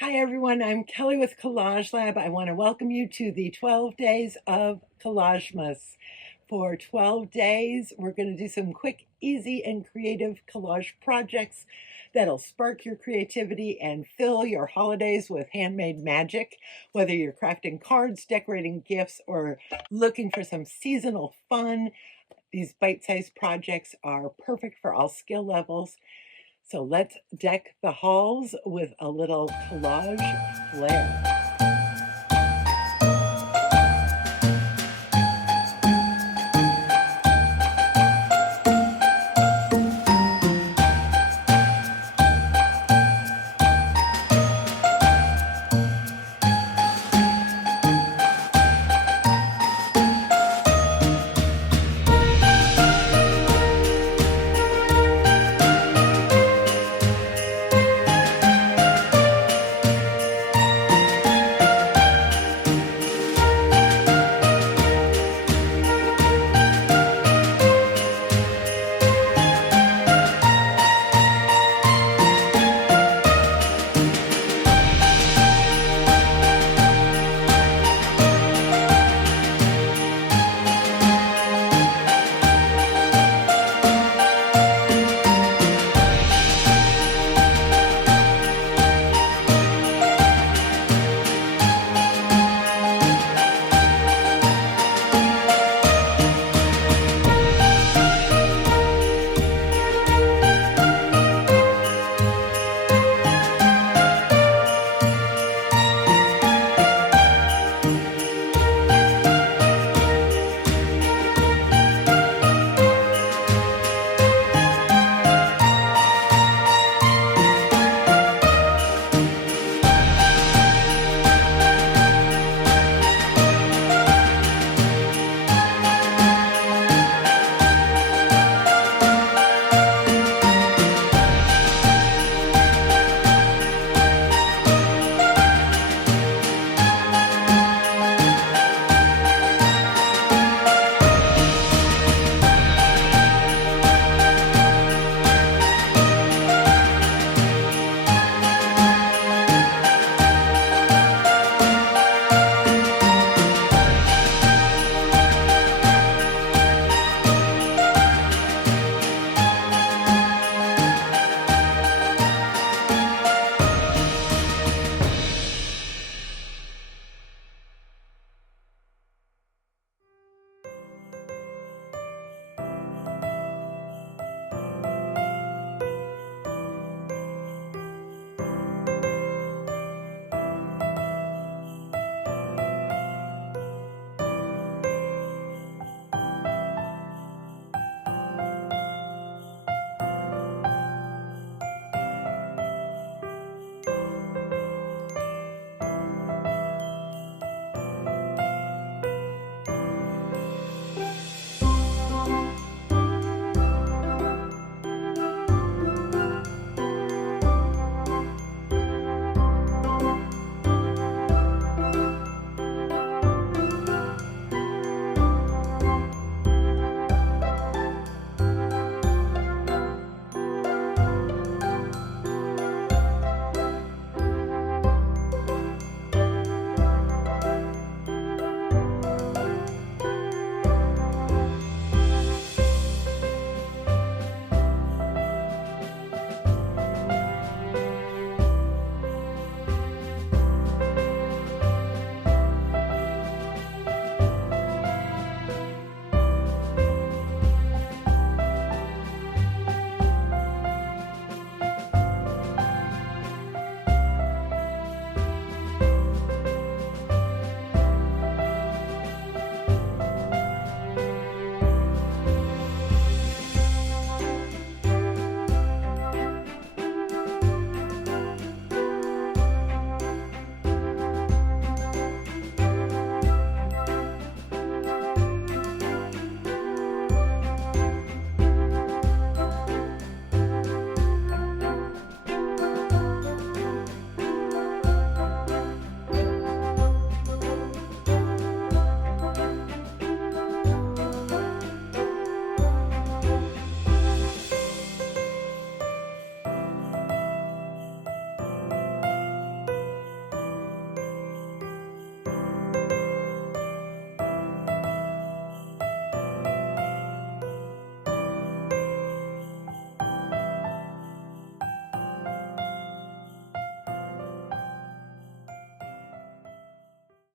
Hi everyone, I'm Kelly with Collage-Lab. I want to welcome you to the 12 days of Collage-Mas. For 12 days, we're going to do some quick, easy, and creative collage projects that'll spark your creativity and fill your holidays with handmade magic. Whether you're crafting cards, decorating gifts, or looking for some seasonal fun, these bite-sized projects are perfect for all skill levels. So let's deck the halls with a little collage flair.